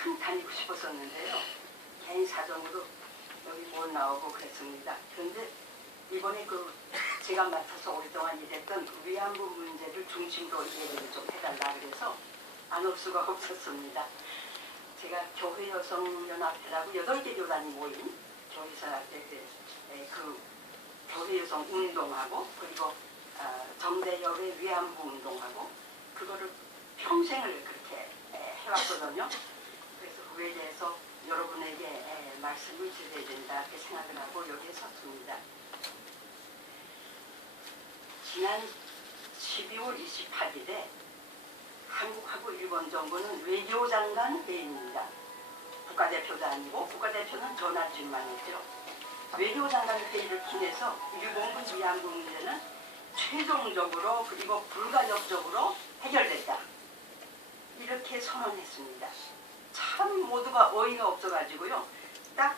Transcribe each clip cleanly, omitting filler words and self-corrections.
참 다니고 싶었었는데요. 개인 사정으로 여기 못 나오고 그랬습니다. 그런데 이번에 제가 맡아서 오랫동안 일했던 위안부 문제를 중심으로 얘기를 좀 해달라 그래서 안 올 수가 없었습니다. 제가 교회여성연합회라고 8개 교단이 모인 교회여성연합회 그 교회여성 운동하고 그리고 정대협의 위안부 운동하고 그거를 평생을 그렇게 해왔거든요. 그래서 그거에 대해서 여러분에게 말씀을 드려야 된다 이렇게 생각을 하고 여기에 섰습니다. 지난 12월 28일에 한국하고 일본 정부는 외교장관 회의입니다. 국가대표도 아니고 국가대표는 전화질만 했죠. 외교장관 회의를 기해서 일본군 위안부 문제는 최종적으로 그리고 불가역적으로 해결됐다. 이렇게 선언했습니다. 참 모두가 어이가 없어가지고요. 딱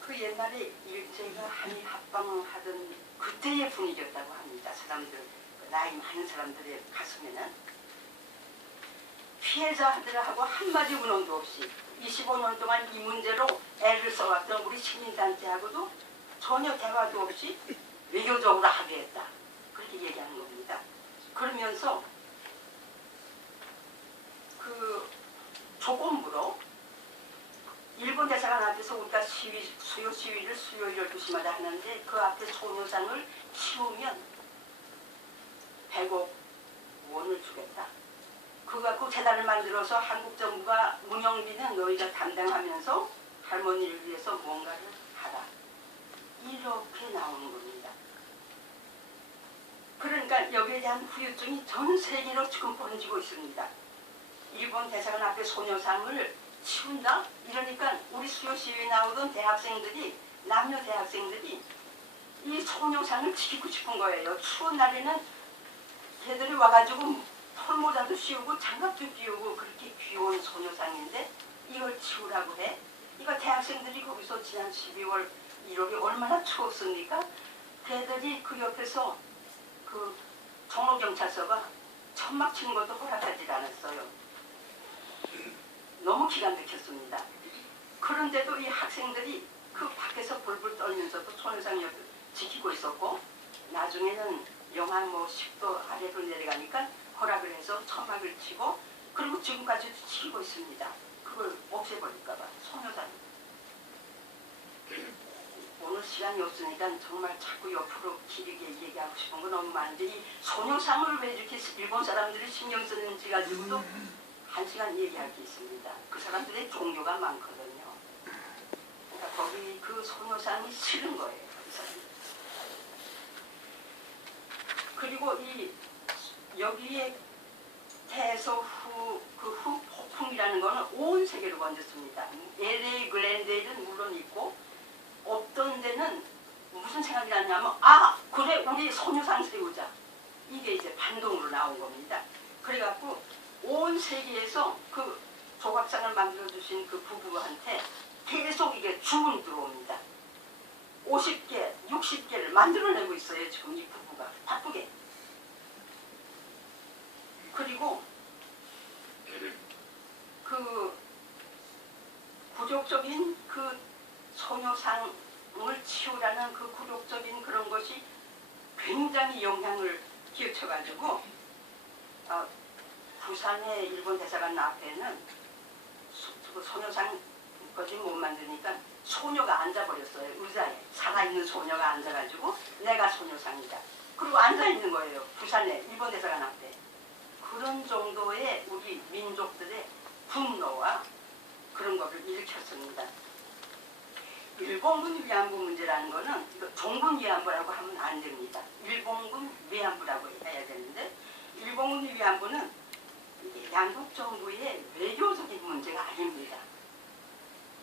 그 옛날에 일제가 한일 합방하던 그때의 분위기였다고 합니다. 사람들, 나이 많은 사람들의 가슴에는. 피해자들하고 한마디 운동도 없이 25년 동안 이 문제로 애를 써왔던 우리 시민단체하고도 전혀 대화도 없이 외교적으로 합의했다. 그렇게 얘기하는 겁니다. 그러면서 그 조건부로 일본 대사관 앞에서 우리가 수요 시위를 수요일 12시마다 하는데 그 앞에 소녀상을 치우면 100억 원을 주겠다. 그거 갖고 재단을 만들어서 한국 정부가 운영비는 너희가 담당하면서 할머니를 위해서 뭔가를 하라. 이렇게 나오는 겁니다. 그러니까 여기에 대한 후유증이 전 세계로 지금 번지고 있습니다. 일본 대사관 앞에 소녀상을 치운다? 이러니까 우리 수요 시위에 나오던 대학생들이, 남녀 대학생들이 이 소녀상을 지키고 싶은 거예요. 추운 날에는 걔들이 와가지고 털모자도 씌우고 장갑도 끼우고 그렇게 귀여운 소녀상인데 이걸 치우라고 해? 이거 대학생들이 거기서 지난 12월 1월에 얼마나 추웠습니까? 걔들이 그 옆에서 그 종로경찰서가 천막 치는 것도 허락하지 않았어요. 너무 기가 막혔습니다. 그런데도 이 학생들이 그 밖에서 불불 떨면서도 소녀상 옆을 지키고 있었고 나중에는 영하 10도 아래로 내려가니까 허락을 해서 천막을 치고 그리고 지금까지도 지키고 있습니다. 그걸 없애버릴까봐 소녀상. 오늘 시간이 없으니까 정말 자꾸 옆으로 길게 얘기하고 싶은 건 너무 많은데 이 소녀상을 왜 이렇게 일본 사람들이 신경 쓰는지 가지고도 1시간 얘기할 게 있습니다. 그 사람들의 종교가 많거든요. 그러니까 거기 그 소녀상이 싫은 거예요. 그 사람들. 그리고 여기에 태소 후 폭풍이라는 거는 온 세계로 번졌습니다. LA 글랜데일은 물론 있고 어떤 데는 무슨 생각이 나냐면 그래 우리 소녀상 세우자. 이게 이제 반동으로 나온 겁니다. 그래갖고 온 세계에서 그 조각상을 만들어주신 그 부부한테 계속 이게 주문이 들어옵니다. 50개, 60개를 만들어내고 있어요. 지금 이 부부가 바쁘게. 그리고 그 굴욕적인 그 소녀상을 치우라는 그 굴욕적인 그런 것이 굉장히 영향을 끼쳐가지고 부산의 일본 대사관 앞에는 그 소녀상까지 못 만드니까 소녀가 앉아버렸어요. 의자에 살아있는 소녀가 앉아가지고 내가 소녀상이다. 그리고 앉아있는 거예요. 부산의 일본 대사관 앞에. 그런 정도의 우리 민족들의 분노와 그런 거를 일으켰습니다. 일본군 위안부 문제라는 거는 종군 위안부라고 하면 안 됩니다. 일본군 위안부라고 해야 되는데 일본군 위안부는 양국 정부의 외교적인 문제가 아닙니다.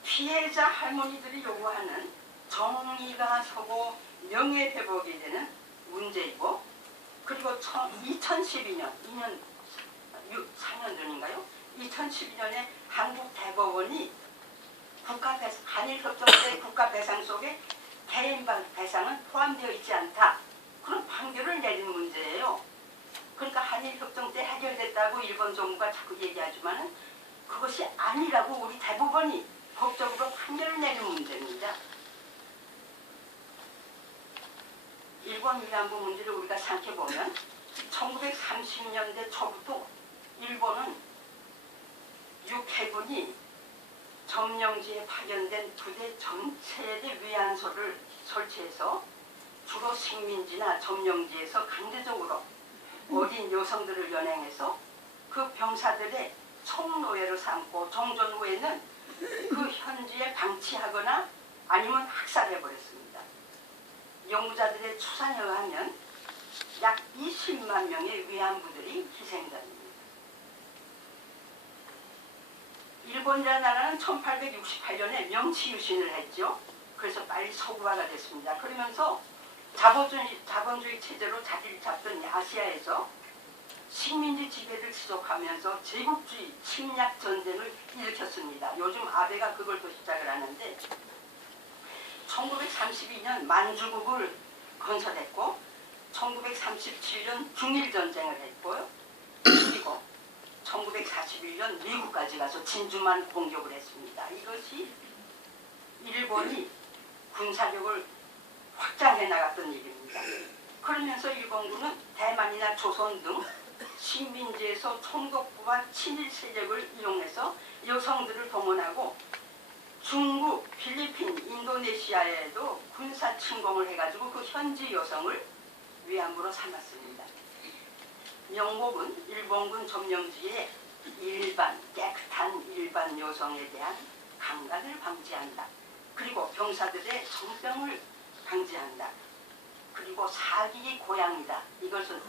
피해자 할머니들이 요구하는 정의가 서고 명예회복이 되는 문제이고 그리고 2012년 4년 전인가요? 2012년에 한국 대법원이 한일협정의 국가배상 속에 개인 배상은 포함되어 있지 않다. 그런 판결을 내린 문제예요. 그러니까 한일협정 때 해결됐다고 일본 정부가 자꾸 얘기하지만은 그것이 아니라고 우리 대법원이 법적으로 판결을 내린 문제입니다. 일본 위안부 문제를 우리가 생각해보면 1930년대 초부터 일본은 육해군이 점령지에 파견된 부대 전체의 위안소를 설치해서 주로 식민지나 점령지에서 강제적으로 어린 여성들을 연행해서 그 병사들의 총노예로 삼고 종전 후에는 그 현지에 방치하거나 아니면 학살해버렸습니다. 연구자들의 추산에 의하면 약 20만 명의 위안부들이 희생됩니다. 일본이라는 나라는 1868년에 명치유신을 했죠. 그래서 빨리 서구화가 됐습니다. 그러면서 자본주의 체제로 자리를 잡던 아시아에서 식민지 지배를 지속하면서 제국주의 침략 전쟁을 일으켰습니다. 요즘 아베가 그걸 또 시작을 하는데 1932년 만주국을 건설했고 1937년 중일전쟁을 했고요. 그리고 1941년 미국까지 가서 진주만 공격을 했습니다. 이것이 일본이 군사력을 확장해 나갔던 일입니다. 그러면서 일본군은 대만이나 조선 등 식민지에서 총독부와 친일 세력을 이용해서 여성들을 동원하고 중국, 필리핀, 인도네시아에도 군사 침공을 해가지고 그 현지 여성을 위안부로 삼았습니다. 명목은 일본군 점령지에 깨끗한 일반 여성에 대한 강간을 방지한다. 그리고 병사들의 성병을 방지한다. 그리고 사기의 고향이다. 이것은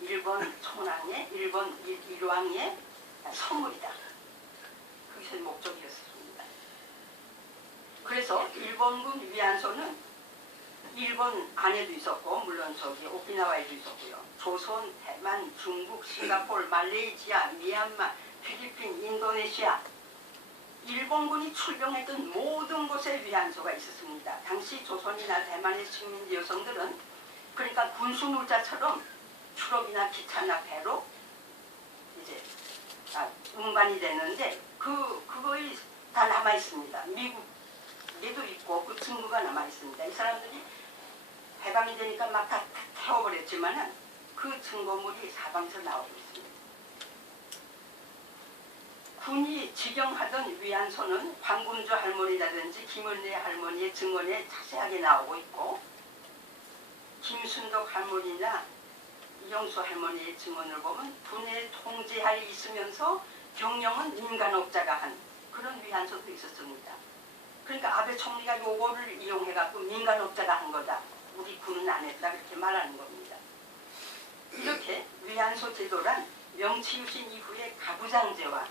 일본 천황의, 일본 일왕의 선물이다. 그것이 목적이었습니다. 그래서 일본군 위안소는 일본 안에도 있었고 물론 저기 오키나와에도 있었고요. 조선, 대만, 중국, 싱가포르, 말레이시아, 미얀마, 필리핀, 인도네시아 일본군이 출병했던 모든 곳에 위안소가 있었습니다. 당시 조선이나 대만의 식민지 여성들은 그러니까 군수물자처럼 트럭이나 기차나 배로 이제 운반이 됐는데 그거이 다 남아 있습니다. 미국에도 있고 그 증거가 남아 있습니다. 이 사람들이 해방이 되니까 막 다 태워버렸지만은 그 증거물이 사방에서 나오고 있습니다. 군이 직영하던 위안소는 황금주 할머니라든지 김은혜 할머니의 증언에 자세하게 나오고 있고 김순덕 할머니나 이영수 할머니의 증언을 보면 군의 통제하에 있으면서 경영은 민간업자가 한 그런 위안소도 있었습니다. 그러니까 아베 총리가 요거를 이용해갖고 민간업자가 한 거다. 우리 군은 안 했다. 그렇게 말하는 겁니다. 이렇게 위안소 제도란 명치유신 이후에 가부장제와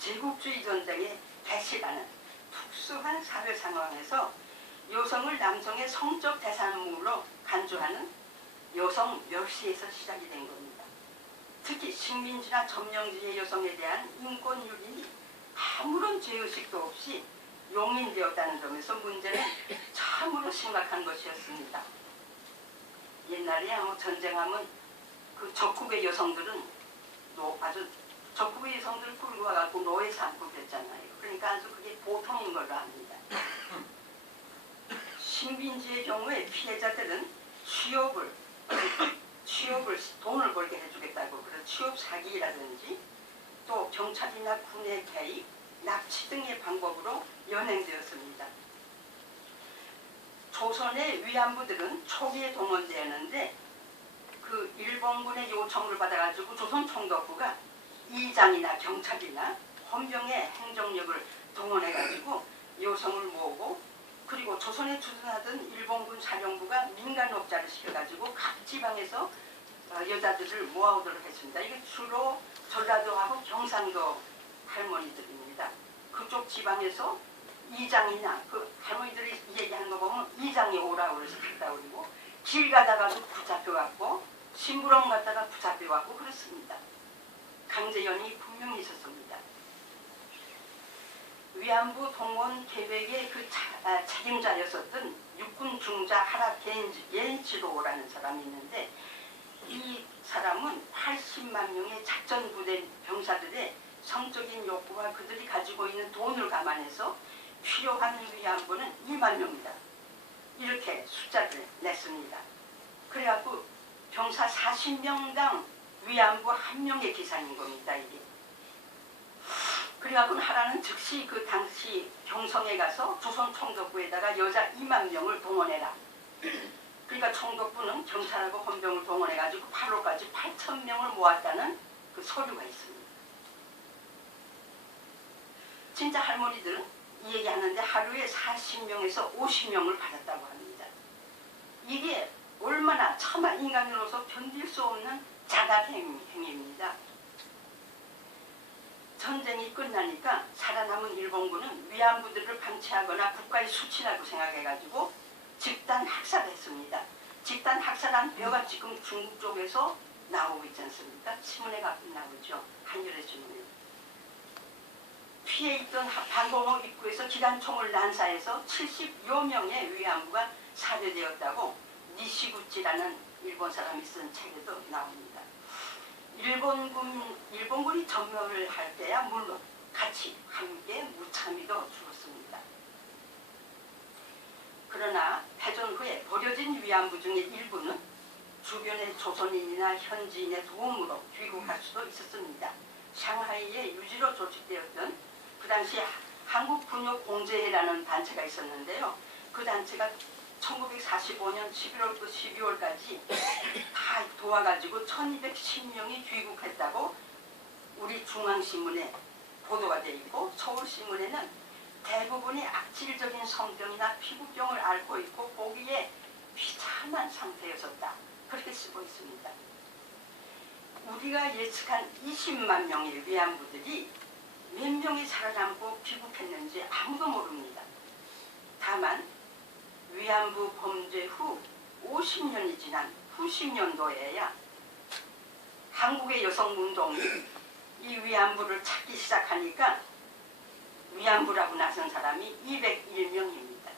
제국주의 전쟁에 배치하는 특수한 사회 상황에서 여성을 남성의 성적 대상물로 간주하는 여성 멸시에서 시작이 된 겁니다. 특히 식민지나 점령지의 여성에 대한 인권 유린이 아무런 죄의식도 없이 용인되었다는 점에서 문제는 참으로 심각한 것이었습니다. 옛날에 전쟁하면 그 적국의 여성들은 아주 적국의 여성들을 끌고 와갖고 노예 삼고 그랬잖아요. 그러니까 아주 그게 보통인 걸로 압니다. 식민지의 경우에 피해자들은 취업을 돈을 벌게 해주겠다고 그런 취업 사기라든지 또 경찰이나 군의 개입, 납치 등의 방법으로 연행되었습니다. 조선의 위안부들은 초기에 동원되었는데 그 일본군의 요청을 받아가지고 조선 총독부가 이장이나 경찰이나 헌병의 행정력을 동원해가지고 여성을 모으고 그리고 조선에 주둔하던 일본군 사령부가 민간업자를 시켜가지고 각 지방에서 여자들을 모아오도록 했습니다. 이게 주로 전라도하고 경상도 할머니들입니다. 그쪽 지방에서 이장이나 그 할머니들이 얘기하는 거 보면 이장이 오라고 그래서 갔다 오고 길 가다가도 붙잡혀갖고 심부름 갔다가 붙잡혀갖고 그렇습니다. 강제연이 분명히 있었습니다. 위안부 동원 계획의 그 책임자였었던 육군 중자 하라 겐지로라는 사람이 있는데 이 사람은 80만 명의 작전 부대 병사들의 성적인 욕구와 그들이 가지고 있는 돈을 감안해서 필요한 위안부는 2만 명이다. 이렇게 숫자를 냈습니다. 그래갖고 병사 40명당 위안부 1명의 계산인 겁니다. 이게. 그래갖고 하라는 즉시 그 당시 경성에 가서 조선 총독부에다가 여자 2만 명을 동원해라. 그러니까 총독부는 경찰하고 헌병을 동원해가지고 8월까지 8,000명을 모았다는 그 서류가 있습니다. 진짜 할머니들은 이 얘기하는데 하루에 40명에서 50명을 받았다고 합니다. 이게 얼마나 참아 인간으로서 견딜 수 없는 자각행위입니다. 전쟁이 끝나니까 살아남은 일본군은 위안부들을 방치하거나 국가의 수치라고 생각해가지고 집단 학살했습니다. 집단 학살한 벼가 지금 중국 쪽에서 나오고 있지 않습니까? 신문에 가끔 나오죠. 한겨레 신문에. 피해 있던 방공호 입구에서 기관총을 난사해서 70여 명의 위안부가 살해되었다고 니시구치라는 일본 사람이 쓴 책에도 나옵니다. 일본군이 전멸을 할 때야 물론 같이 함께 무참히도 죽었습니다. 그러나 패전 후에 버려진 위안부 중에 일부는 주변의 조선인이나 현지인의 도움으로 귀국할 수도 있었습니다. 상하이에 유지로 조직되었던 그 당시 한국분유공제회라는 단체가 있었는데요. 그 단체가 1945년 11월부터 12월까지 다 도와가지고 1210명이 귀국했다고 우리 중앙신문에 보도가 되어 있고 서울신문에는 대부분이 악질적인 성병이나 피부병을 앓고 있고 보기에 비참한 상태였었다. 그렇게 쓰고 있습니다. 우리가 예측한 20만 명의 위안부들이 몇 명이 살아남고 귀국했는지 아무도 모릅니다. 다만 위안부 범죄 후 50년이 지난 90년도에야 한국의 여성운동이 이 위안부를 찾기 시작하니까 위안부라고 나선 사람이 201명입니다.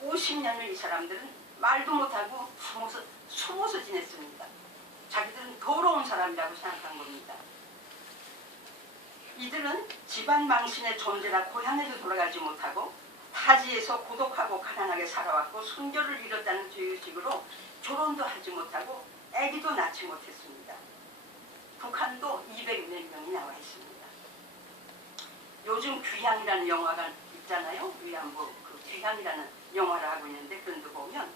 50년을 이 사람들은 말도 못하고 숨어서 지냈습니다. 자기들은 더러운 사람이라고 생각한 겁니다. 이들은 집안 망신의 존재라 고향에도 돌아가지 못하고 타지에서 고독하고 가난하게 살아왔고 순결을 잃었다는 죄의식으로 결혼도 하지 못하고 아기도 낳지 못했습니다. 북한도 200몇 명이 나와 있습니다. 요즘 귀향이라는 영화가 있잖아요. 위안부 그 귀향이라는 영화를 하고 있는데 그런데 보면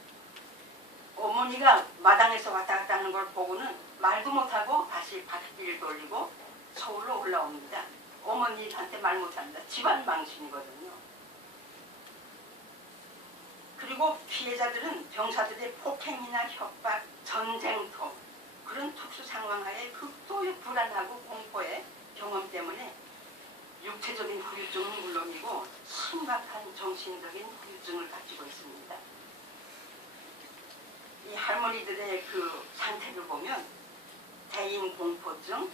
어머니가 마당에서 왔다 갔다 하는 걸 보고는 말도 못하고 다시 바퀴를 돌리고 서울로 올라옵니다. 어머니한테 말 못합니다. 집안 망신이거든요. 그리고 피해자들은 병사들의 폭행이나 협박, 전쟁터 그런 특수 상황하에 극도의 불안하고 공포의 경험 때문에 육체적인 후유증은 물론이고 심각한 정신적인 후유증을 가지고 있습니다. 이 할머니들의 그 상태를 보면 대인공포증,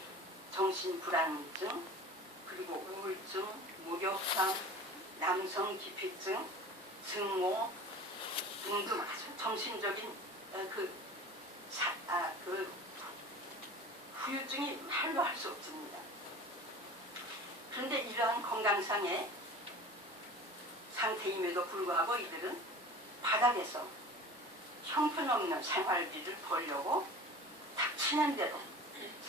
정신불안증, 그리고 우울증, 무력감, 남성기피증, 증오 등등 아주 정신적인 그 후유증이 말로 할 수 없습니다. 그런데 이러한 건강상의 상태임에도 불구하고 이들은 바닥에서 형편없는 생활비를 벌려고 닥치는 대로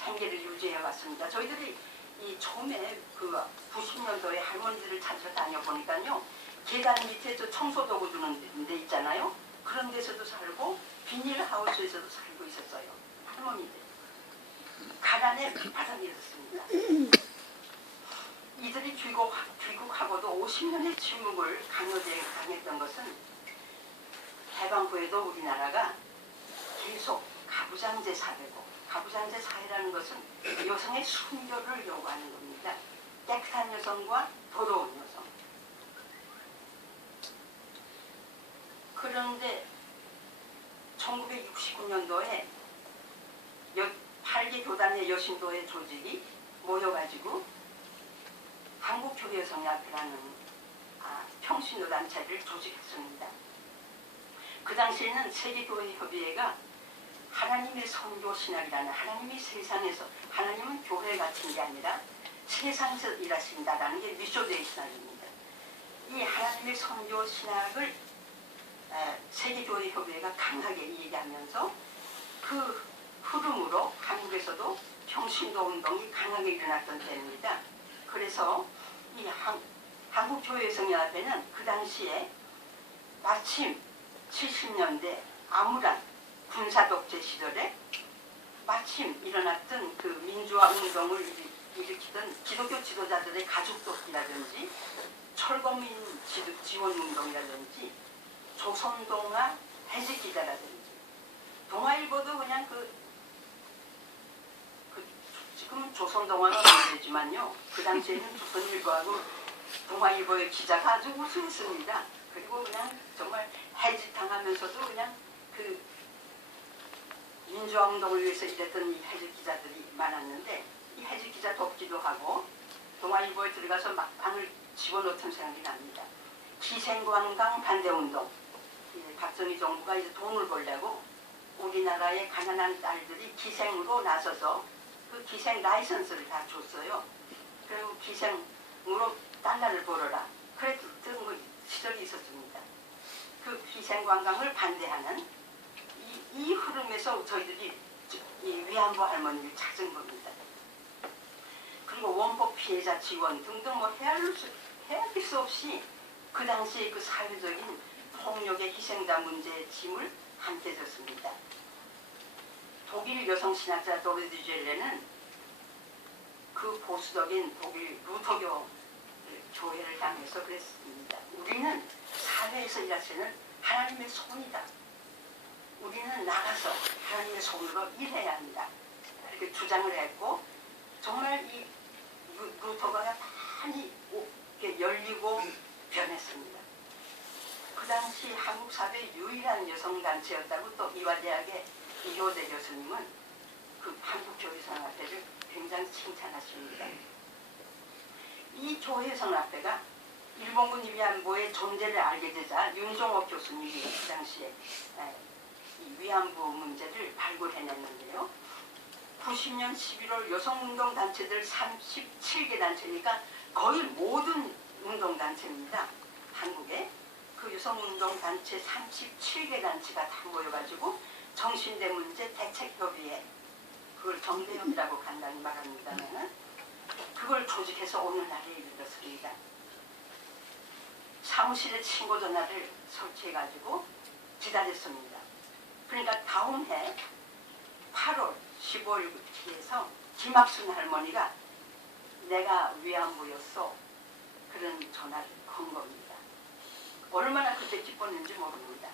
생계를 유지해 왔습니다. 저희들이 이 처음에 그 90년도에 할머니들을 찾아 다녀보니까요. 계단 밑에 저 청소도구 두는 데 있잖아요. 그런 데서도 살고 비닐하우스에서도 살고 있었어요. 할머니들. 가난의 밑바닥에 있었습니다. 이들이 귀국하고도 50년의 침묵을 강요당했던 것은 해방 후에도 우리나라가 계속 가부장제 사회고, 가부장제 사회라는 것은 여성의 순결을 요구하는 겁니다. 깨끗한 여성과 더러운 여성. 그런데 1969년도에 8개 교단의 여신도의 조직이 모여가지고 한국교회여성협회라는 평신도단체를 조직했습니다. 그 당시에는 세계교회협의회가 하나님의 선교 신학이라는 하나님이 세상에서 하나님은 교회에 갇힌 게 아니라 세상에서 일하신다라는 게 미쇼데이 신학입니다. 이 하나님의 선교 신학을 세계교회협의회가 강하게 얘기하면서 그 흐름으로 한국에서도 평신도 운동이 강하게 일어났던 때입니다. 그래서 이 한국교회성연합회는 그 당시에 마침 70년대 암울한 군사독재 시절에 마침 일어났던 그 민주화 운동을 일으키던 기독교 지도자들의 가족독기라든지 철거민 지원 운동이라든지 조선동화 해직기자라든지 동아일보도 그냥 지금은 조선동화가 문제지만요. 그 당시에는 조선일보하고 동아일보의 기자가 아주 우수했습니다. 그리고 그냥 정말 해직당하면서도 그냥 그 민주화운동을 위해서 일했던 이 해직 기자들이 많았는데 이 해직 기자 돕기도 하고 동아일보에 들어가서 막판을 집어넣던 생각이 납니다. 기생관광 반대운동. 박정희 정부가 이제 돈을 벌려고 우리나라의 가난한 딸들이 기생으로 나서서 그 기생 라이선스를 다 줬어요. 그리고 기생으로 달러를 벌어라. 그랬던 시절이 있었습니다. 그 기생관광을 반대하는 이 흐름에서 저희들이 이 위안부 할머니를 찾은 겁니다. 그리고 원법 피해자 지원 등등 뭐 헤아릴 수 없이 그 당시에 그 사회적인 폭력의 희생자 문제의 짐을 함께 졌습니다. 독일 여성 신학자 도리드 젤레는 그 보수적인 독일 루터교 교회를 향해서 그랬습니다. 우리는 사회에서 일하시는 하나님의 손이다. 우리는 나가서 하나님의 손으로 일해야 한다. 이렇게 주장을 했고 정말 이 루터가 많이 열리고 변했습니다. 그 당시 한국 사회의 유일한 여성단체였다고 또 이화대학의 이효대 교수님은 그 한국교회성합회를 굉장히 칭찬하십니다. 이 교회성합회가 일본군 위안부의 존재를 알게 되자 윤종옥 교수님이 그 당시에 이 위안부 문제를 발굴해냈는데요. 90년 11월 여성운동단체들 37개 단체니까 거의 모든 운동단체입니다. 한국에 그 여성운동단체 37개 단체가 다 모여가지고 정신대 문제 대책협의회, 그걸 정대협이라고 간단히 말합니다만은 그걸 조직해서 오늘날에 이르렀습니다. 사무실에 친구 전화를 설치해가지고 기다렸습니다. 그러니까 다음 해 8월 15일부터 김학순 할머니가 내가 위안부였어 그런 전화를 건 겁니다. 얼마나 그때 기뻤는지 모릅니다.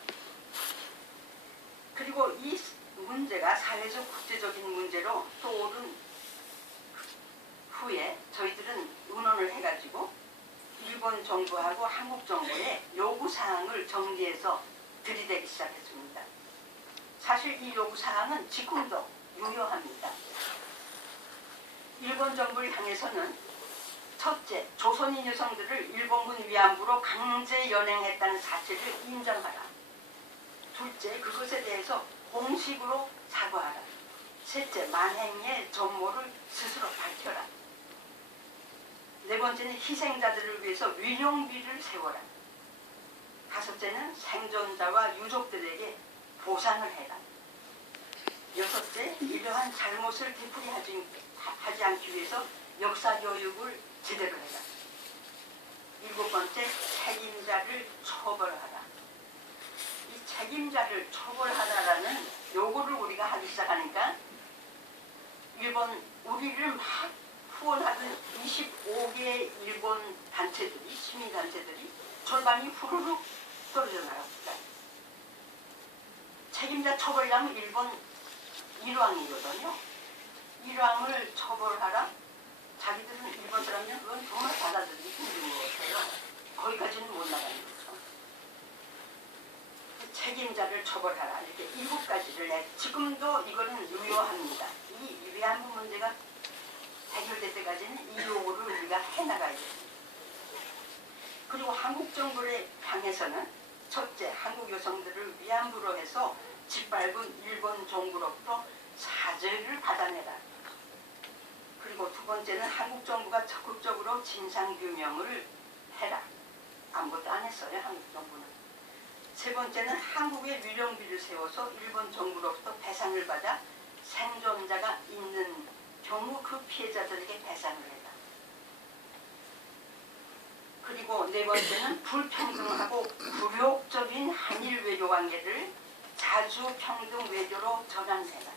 그리고 이 문제가 사회적 국제적인 문제로 떠오른 후에 저희들은 의논을 해가지고 일본 정부하고 한국 정부의 요구사항을 정리해서 들이대기 시작했습니다. 사실 이 요구사항은 지금도 유효합니다. 일본 정부를 향해서는 첫째, 조선인 여성들을 일본군 위안부로 강제 연행했다는 사실을 인정하라. 둘째, 그것에 대해서 공식으로 사과하라. 셋째, 만행의 전모를 스스로 밝혀라. 네 번째는 희생자들을 위해서 위령비를 세워라. 다섯째는 생존자와 유족들에게 보상을 해라. 여섯째, 이러한 잘못을 되풀이하지 않기 위해서 역사교육을 제대로 해라. 일곱 번째, 책임자를 처벌하라. 이 책임자를 처벌하라라는 요구를 우리가 하기 시작하니까 우리를 막 후원하던 25개의 일본 단체들이, 시민단체들이 절반이 후루룩 떨어져 나갑니다. 책임자 처벌이라면 일본 일왕이거든요. 일왕을 처벌하라? 자기들은 일본 사람들은 그건 정말 받아들이기 힘든 것 같아요. 거기까지는 못 나가는 거죠. 책임자를 처벌하라. 이렇게 7가지를 해. 지금도 이거는 유효합니다. 이 위안부 문제가 해결될 때까지는 이 요구를 우리가 해나가야 됩니다. 그리고 한국 정부를 향해서는 첫째, 한국 여성들을 위안부로 해서 짓밟은 일본 정부로부터 사죄를 받아내라. 그리고 두 번째는 한국 정부가 적극적으로 진상규명을 해라. 아무것도 안 했어요, 한국 정부는. 세 번째는 한국에 위령비를 세워서 일본 정부로부터 배상을 받아 생존자가 있는 경우 그 피해자들에게 배상을 해라. 그리고 네 번째는 불평등하고 굴욕적인 한일 외교 관계를 자주평등 외교로 전환해라.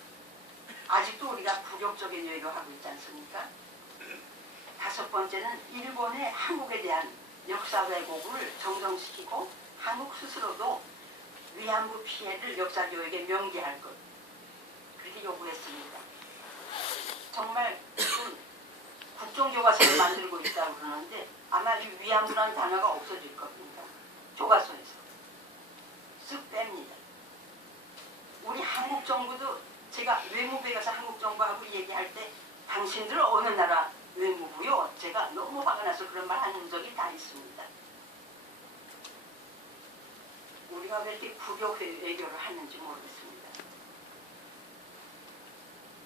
아직도 우리가 굴욕적인 외교하고 있지 않습니까? 다섯 번째는 일본의 한국에 대한 역사 왜곡을 정정시키고 한국 스스로도 위안부 피해를 역사교육에 명기할 것, 그렇게 요구했습니다. 정말 국정교과서를 만들고 있다고 그러는데 아마 이 위안부라는 단어가 없어질 겁니다. 교과서에서 쓱 뺍니다. 우리 한국 정부도 제가 외무부에 가서 한국 정부하고 얘기할 때 당신들 어느 나라 외무부요? 제가 너무 화가 나서 그런 말 하는 적이 다 있습니다. 우리가 왜 이렇게 굴욕 외교를 하는지 모르겠습니다.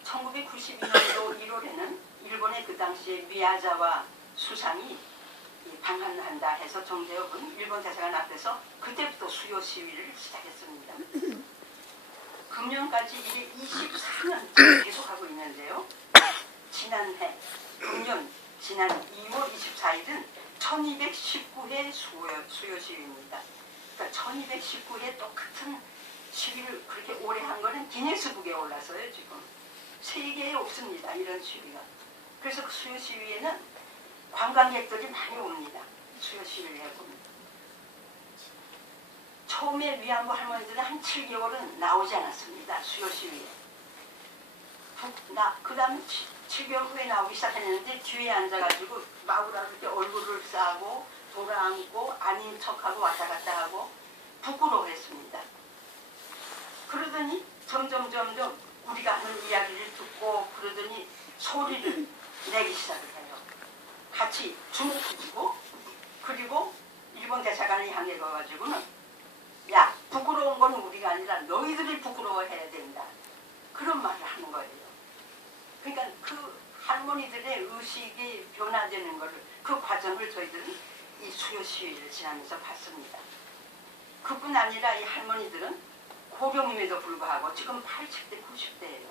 1992년도 1월에는 일본의 그 당시에 미야자와 수상이 방한한다 해서 정대협은 일본 대사관 앞에서 그때부터 수요 시위를 시작했습니다. 금년까지 이게 24년째 계속하고 있는데요. 지난해 금년 지난 2월 24일은 1219회 수요 시위입니다. 그러니까 1219회 똑같은 시위를 그렇게 오래 한 거는 기네스북에 올라서요. 지금 세계에 없습니다. 이런 시위가. 그래서 그 수요 시위에는 관광객들이 많이 옵니다. 수요 시위를 해봅니다. 처음에 위안부 할머니들은 한 7개월은 나오지 않았습니다. 수요 시위에. 그 다음에 7개월 후에 나오기 시작했는데 뒤에 앉아가지고 마구라 그렇게 얼굴을 싸고 돌아앉고 아닌 척하고 왔다 갔다 하고 부끄러워했습니다. 그러더니 점점 우리가 하는 이야기를 듣고 그러더니 소리를 내기 시작을 해요. 같이 주목해주고 그리고 일본 대사관을 향해 가가지고는 야 부끄러운 건 우리가 아니라 너희들이 부끄러워해야 된다. 그런 말을 하는 거예요. 그러니까 그 할머니들의 의식이 변화되는 것을 그 과정을 저희들은 이 수요 시위를 지나면서 봤습니다. 그뿐 아니라 이 할머니들은 고령임에도 불구하고 지금 80대, 90대예요.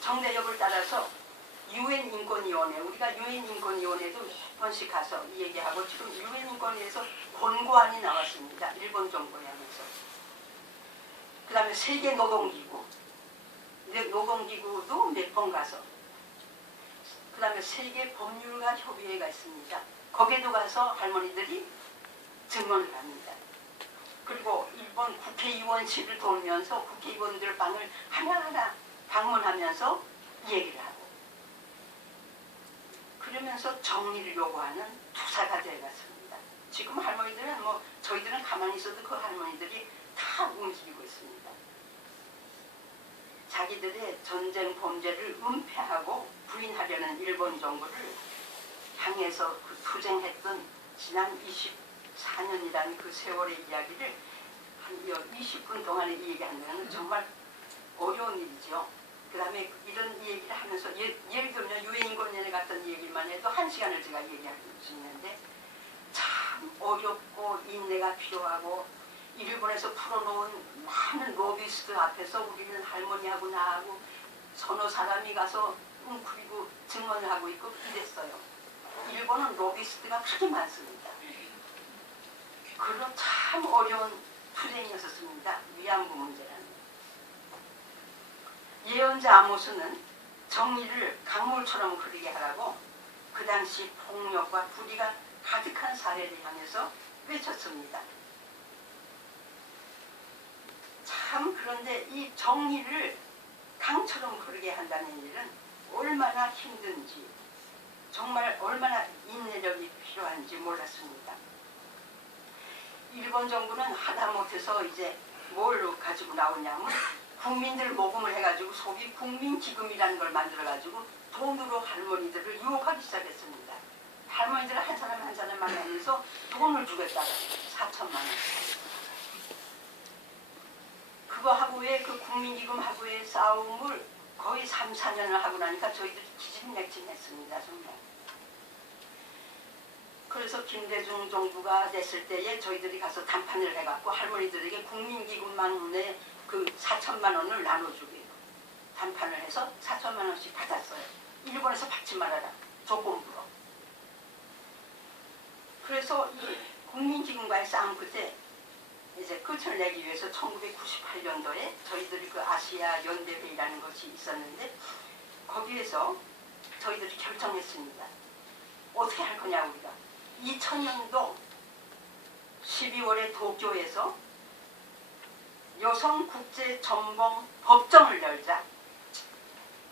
정대협을 따라서 UN 인권위원회, 우리가 UN 인권위원회도 몇 번씩 가서 이 얘기하고 지금 UN 인권위에서 권고안이 나왔습니다. 일본 정부에 하면서. 그 다음에 세계 노동기구, 노동기구도 몇 번 가서. 그 다음에 세계 법률가 협의회가 있습니다. 거기에도 가서 할머니들이 증언을 합니다. 그리고 일본 국회의원실을 돌면서 국회의원들 방을 하나하나 방문하면서 얘기를 하고 그러면서 정리를 요구하는 투사가 되어갔습니다. 지금 할머니들은 저희들은 가만히 있어도 그 할머니들이 다 움직이고 있습니다. 자기들의 전쟁 범죄를 은폐하고 부인하려는 일본 정부를 향해서 그 투쟁했던 지난 24년이라는 그 세월의 이야기를 한 20분 동안에 얘기한다는 건 정말 어려운 일이죠. 그 다음에 이런 얘기를 하면서 예를 들면 유엔인권위원회 같은 얘기만 해도 1시간을 제가 얘기할 수 있는데 참 어렵고 인내가 필요하고 일본에서 풀어놓은 많은 로비스트 앞에서 우리는 할머니하고 나하고 서너 사람이 가서 웅크리고 증언을 하고 있고 이랬어요. 일본은 로비스트가 크게 많습니다. 그런 참 어려운 투쟁이었습니다. 위안부 문제라는. 예언자 아모스는 정의를 강물처럼 흐르게 하라고 그 당시 폭력과 불의가 가득한 사회를 향해서 외쳤습니다. 참 그런데 이 정의를 강처럼 흐르게 한다는 일은 얼마나 힘든지 정말 얼마나 인내력이 필요한지 몰랐습니다. 일본 정부는 하다못해서 이제 뭘 가지고 나오냐면 국민들 모금을 해가지고 소위 국민기금이라는 걸 만들어가지고 돈으로 할머니들을 유혹하기 시작했습니다. 할머니들을 한 사람 한 사람 만나면서 돈을 주겠다고 4천만 원. 그거하고의 그 국민기금하고의 싸움을 거의 3, 4년을 하고 나니까 저희들이 기진맥진했습니다. 정말. 그래서 김대중 정부가 됐을 때에 저희들이 가서 담판을 해갖고 할머니들에게 국민기금만에 그 4천만 원을 나눠주기로 담판을 해서 4천만 원씩 받았어요. 일본에서 받지 말아라. 조건부로. 그래서 이 국민기금과의 싸움 끝에 이제 끝을 내기 위해서 1998년도에 저희들이 그 아시아 연대회의라는 것이 있었는데 거기에서 저희들이 결정했습니다. 어떻게 할 거냐 우리가. 2000년도 12월에 도쿄에서 여성국제전범 법정을 열자.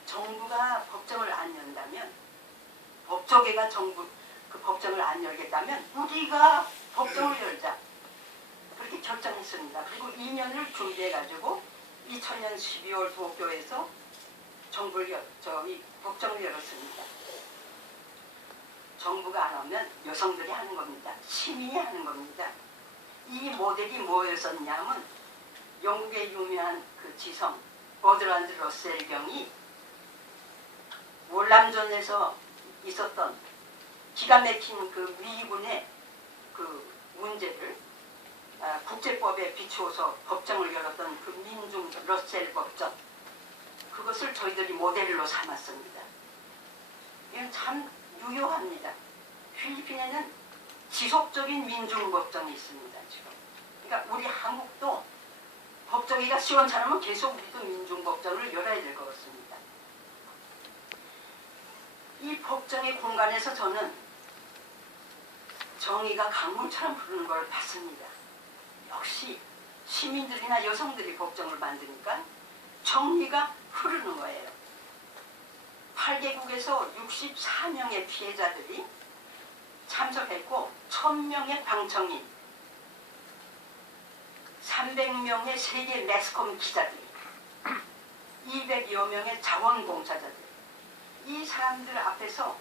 정부가 법정을 안 연다면 법조계가 정부 그 법정을 안 열겠다면 우리가 법정을 열자. 그렇게 결정했습니다. 그리고 2년을 준비해가지고 2000년 12월 도쿄에서 법정을 열었습니다. 정부가 안 하면 여성들이 하는 겁니다. 시민이 하는 겁니다. 이 모델이 뭐였었냐면 영국의 유명한 그 지성 버드란드 러셀 경이 월남전에서 있었던 기가 막힌 그 미군의 그 문제를 국제법에 비추어서 법정을 열었던 그 민중 러셀 법정, 그것을 저희들이 모델로 삼았습니다. 이건 참 유효합니다. 필리핀에는 지속적인 민중 법정이 있습니다. 지금. 그러니까 우리 한국도 법정이가 시원찮으면 계속 우리도 민중 법정을 열어야 될 것 같습니다. 이 법정의 공간에서 저는 정의가 강물처럼 흐르는 걸 봤습니다. 역시 시민들이나 여성들이 법정을 만드니까 정의가 흐르는 거예요. 8개국에서 64명의 피해자들이 참석했고 1000명의 방청인, 300명의 세계 매스컴 기자들, 200여 명의 자원봉사자들, 이 사람들 앞에서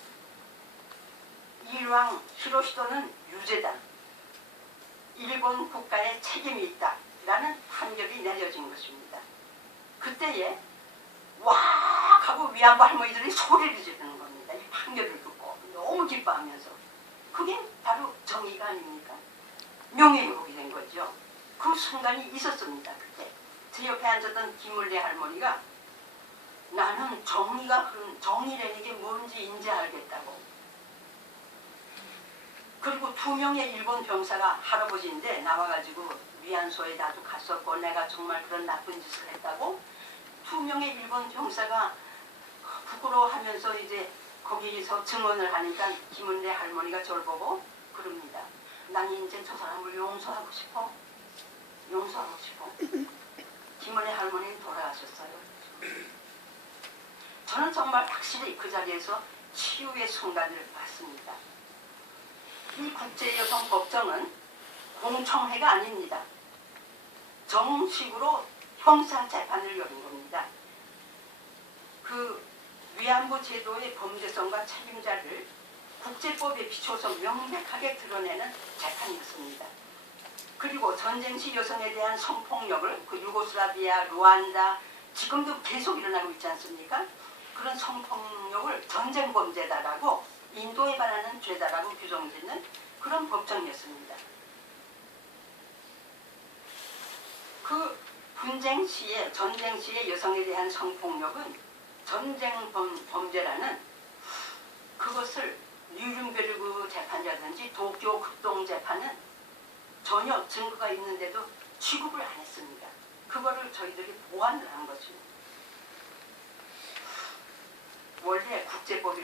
일왕 히로시토는 유죄다, 일본 국가에 책임이 있다 라는 판결이 내려진 것입니다. 그때에 와 하고 위안부 할머니들이 소리를 지르는 겁니다. 이 판결을 듣고 너무 기뻐하면서. 그게 바로 정의가 아닙니까? 명예회복이 된 거죠. 그 순간이 있었습니다. 그때 제 옆에 앉았던 김을래 할머니가 나는 정의라는 게 뭔지 이제 알겠다고. 그리고 2명의 일본 병사가 할아버지인데 나와가지고 위안소에 나도 갔었고 내가 정말 그런 나쁜 짓을 했다고 2명의 일본 병사가 부끄러워하면서 이제 거기서 증언을 하니까 김은래 할머니가 저를 보고 그럽니다. 난 이제 저 사람을 용서하고 싶어. 용서하고 싶어. 김은래 할머니는 돌아가셨어요. 저는 정말 확실히 그 자리에서 치유의 순간을 봤습니다. 이 국제여성법정은 공청회가 아닙니다. 정식으로 형사재판을 여는 겁니다. 그 위안부 제도의 범죄성과 책임자를 국제법에 비춰서 명백하게 드러내는 재판이었습니다. 그리고 전쟁 시 여성에 대한 성폭력을 그 유고슬라비아, 루안다 지금도 계속 일어나고 있지 않습니까? 그런 성폭력을 전쟁 범죄다라고 인도에 관한 죄다라고 규정짓는 그런 법정이었습니다. 그 전쟁 시에 여성에 대한 성폭력은 전쟁 범죄라는 그것을 뉘른베르크 재판이라든지 도쿄 극동 재판은 전혀 증거가 있는데도 취급을 안 했습니다. 그거를 저희들이 보완을 한 것입니다. 원래 국제법이